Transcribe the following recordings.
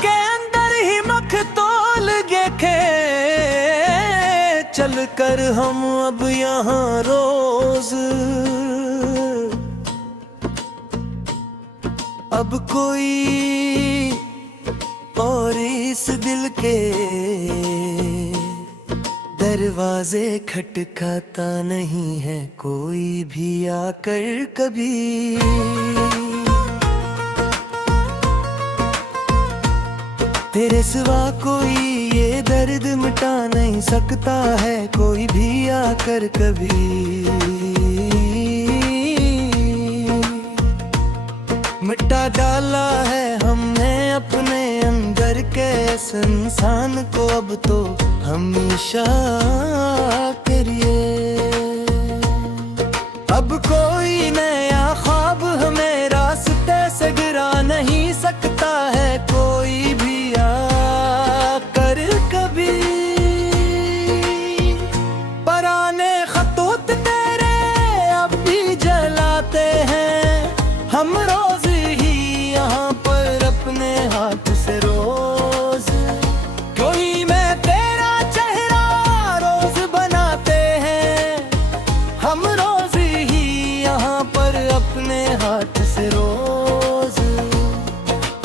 के अंदर ही मखतोल देखे, चल कर हम अब यहाँ रोज। अब कोई और इस दिल के दरवाजे खटखटाता नहीं है, कोई भी आकर कभी। तेरे सिवा कोई ये दर्द मिटा नहीं सकता है, कोई भी आकर कभी। मिटा डाला है हमने अपने अंदर के इस इंसान को, अब तो हमेशा के लिए। अब कोई नया ख्वाब हमें रास्ते से गिरा नहीं सकता है, कोई भी आकर कभी। पुराने खतूत तेरे अब भी जलाते हैं हम रोज ही यहाँ पर अपने हाथ से रोज। कोई मैं तेरा चेहरा रोज बनाते हैं हम रोज ही यहाँ पर अपने हाथ से रोज।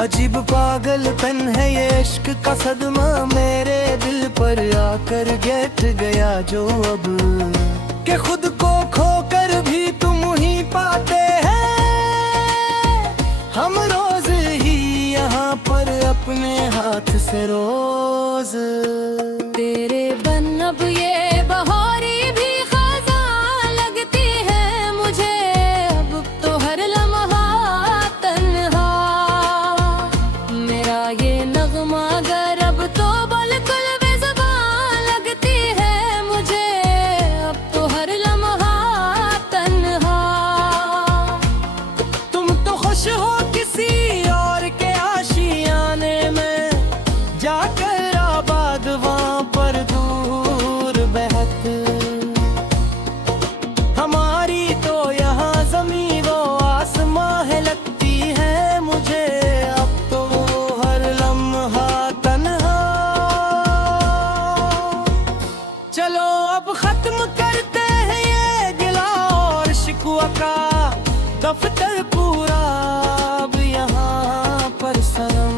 अजीब पागलपन है ये इश्क का सदमा, मेरे दिल पर आकर बैठ गया जो अब, के खुद को खोकर भी तुम ही पाते हैं हम रोज ही यहाँ पर अपने हाथ से रोज। तेरे बन अब ये बहारी भी खज़ां लगती है मुझे, अब तो हर लम्हा तन्हा। मेरा ये नगमा गर अब तो बिल्कुल बेज़ुबान लगती है मुझे, अब तो हर लम्हा तन्हा। तुम तो खुश हो किसी और के आशियाने में जाकर, आबाद वहाँ पर दूर बहक। हमारी तो यहाँ ज़मीं वो आसमां है लगती है मुझे, अब तो हर लम्हा तन्हा। चलो अब खत्म करते हैं ये गिला और शिकवा का दफ्तर पूरा अब यहाँ पर सनम,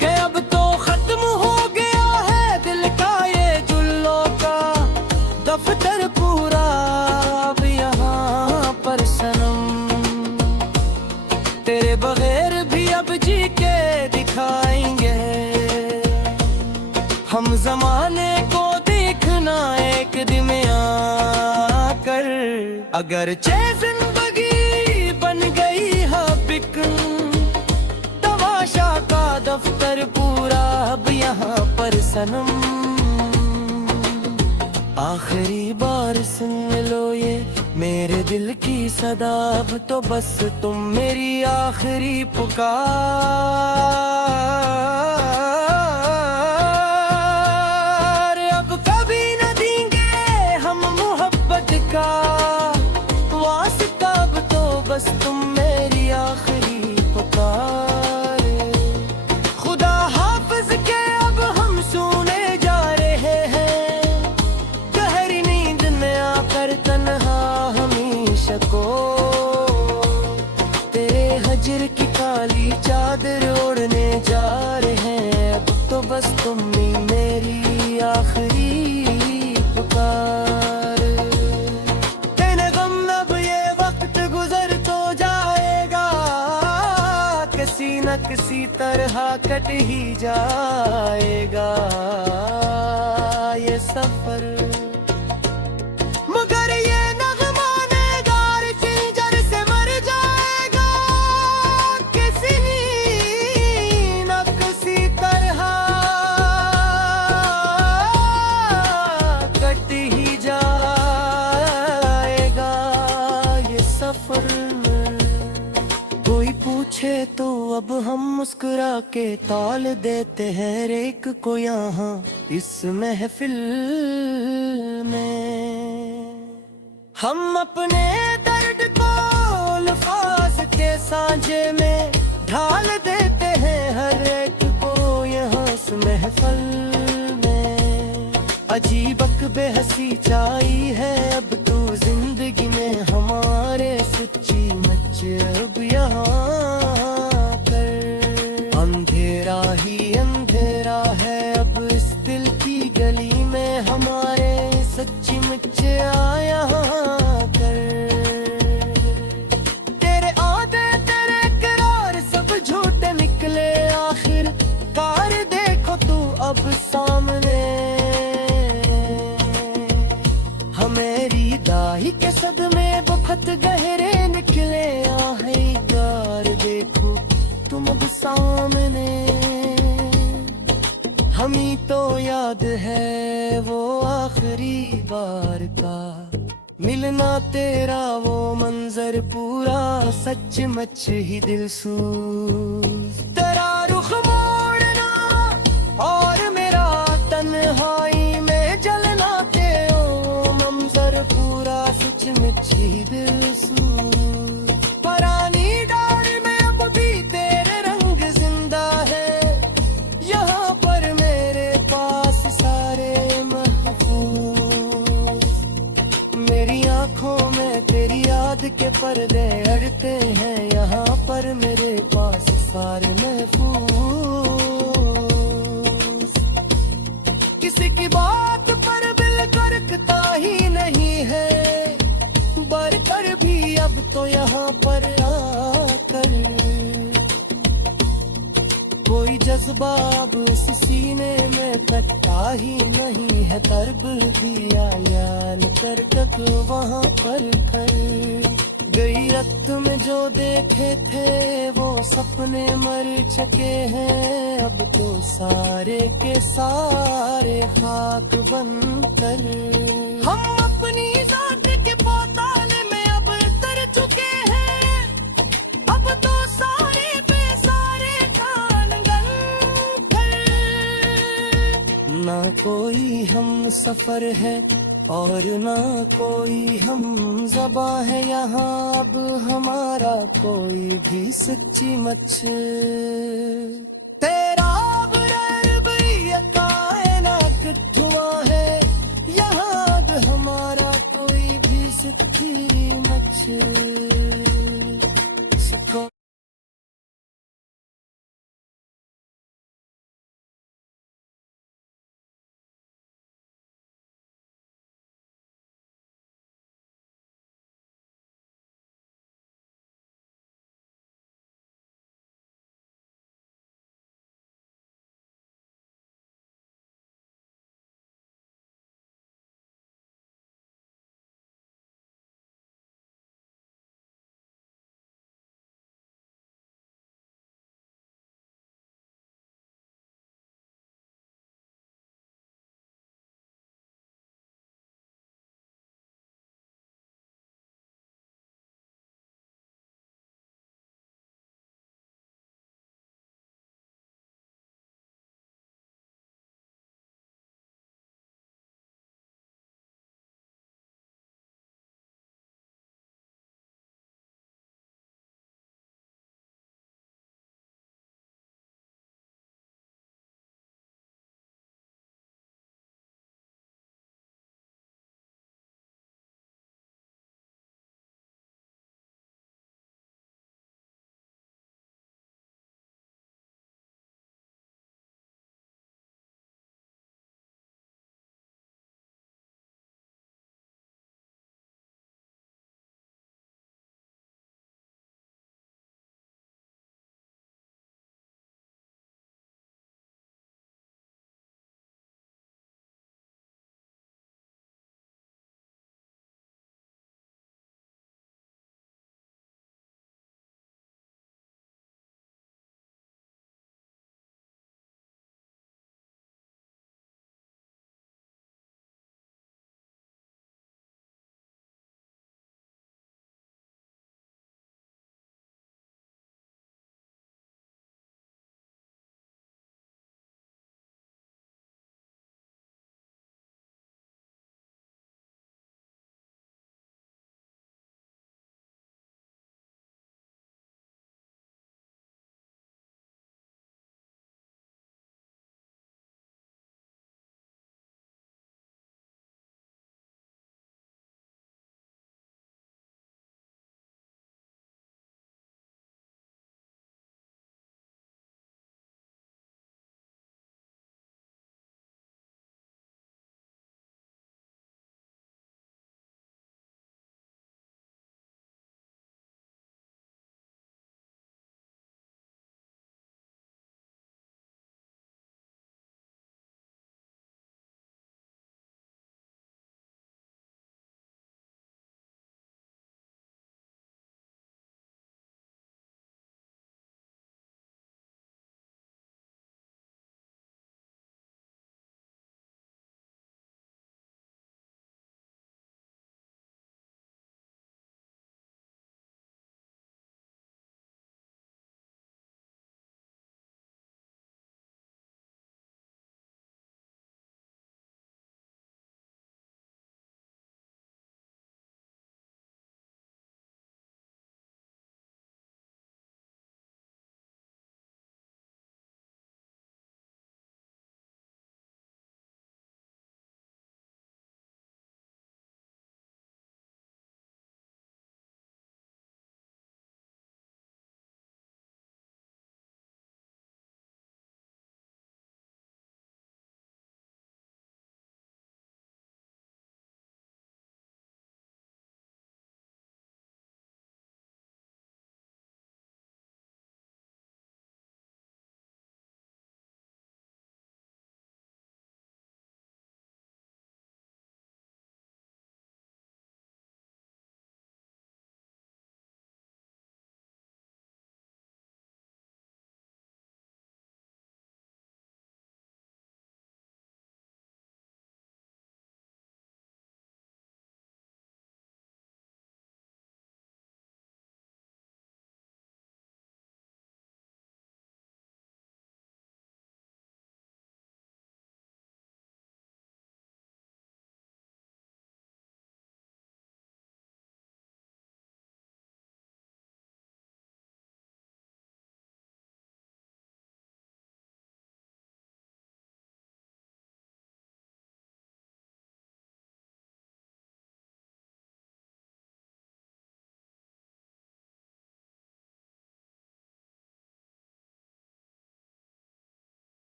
के अब तो खत्म हो गया है दिल का ये जुल्लों का दफ्तर पूरा अब यहाँ पर सनम। तेरे बगैर भी अब जी के दिखाएंगे हम ज़माने को देखना एक दिन में आकर। अगर जिंदगी बन गई है बिक, तमाशा का दफ्तर पूरा अब यहाँ पर सनम। आखिरी बार सुन लो ये मेरे दिल की सदा, अब तो बस तुम मेरी आखिरी पुकार। अब कभी न देंगे हम मोहब्बत का वास्ता, अब तो बस तुम मेरी आखिरी पुकार। खुदा हाफिज के अब हम सोने जा रहे हैं, गहरी नींद में आकर तन्हा हमेशा को। तेरे हजर की काली चादर ओढ़ने जा रहे हैं, अब तो बस तुम ही मेरी आखिरी पुकार। तेरे गम अब ये वक्त गुजर तो जाएगा, किसी न किसी तरह कट ही जाएगा ये सफर। मगर ये नगमा नेगार चिंजर से मर जाएगा, किसी न किसी तरह कट ही जाएगा ये सफर। कोई पूछे तो अब हम मुस्कुरा के ताल देते हैं हर एक को यहाँ इस महफिल में। हम अपने दर्द को अल्फाज के सांझे में ढाल देते हैं हर अजीबक बेहसी चाई है अब तू जिंदगी में हमारे, सच्ची मच अब यहाँ कर। अंधेरा ही अंधेरा है अब इस दिल की गली में हमारे, सच्ची मुझ आया कर। तेरे आदे तेरे करार सब झूठे निकले आखिर कार, देखो तू अब सामने। मेरी दाही के सदमे बहुत गहरे निकले आहेगार, देखो तुम अब सामने। हमें तो याद है वो आखिरी बार का मिलना तेरा, वो मंजर पूरा सचमुच ही दिल सूज। तेरा रुख मोड़ना और मेरा तन्हाई में जलना, पूरा सचमुच ही दिल सूज। परानी डार में अब भी तेरे रंग जिंदा है, यहाँ पर मेरे पास सारे महफूज। मेरी आंखों में तेरी याद के पर्दे अड़ते हैं, यहाँ पर मेरे पास सारे महफूज। किसी की बात पर दिल करकता ही नहीं है, बरकर भी अब तो यहाँ पर आकर। कोई जज्बा अब इस सीने में कटता ही नहीं है, दर्द दिया यान कर तक वहाँ पर कर। गई रत में जो देखे थे वो सपने मर चुके हैं, अब तो सारे के सारे खाक बनकर। हम अपनी जात के पोताले में अब उतर चुके हैं, अब तो सारे पे सारे खान गन कर। ना कोई हम सफर है और ना कोई हम ज़बा है, यहाँ अब हमारा कोई भी सच्ची मच। तेरा कायनात धुआं है, यहाँ अब हमारा कोई भी सच्ची मच।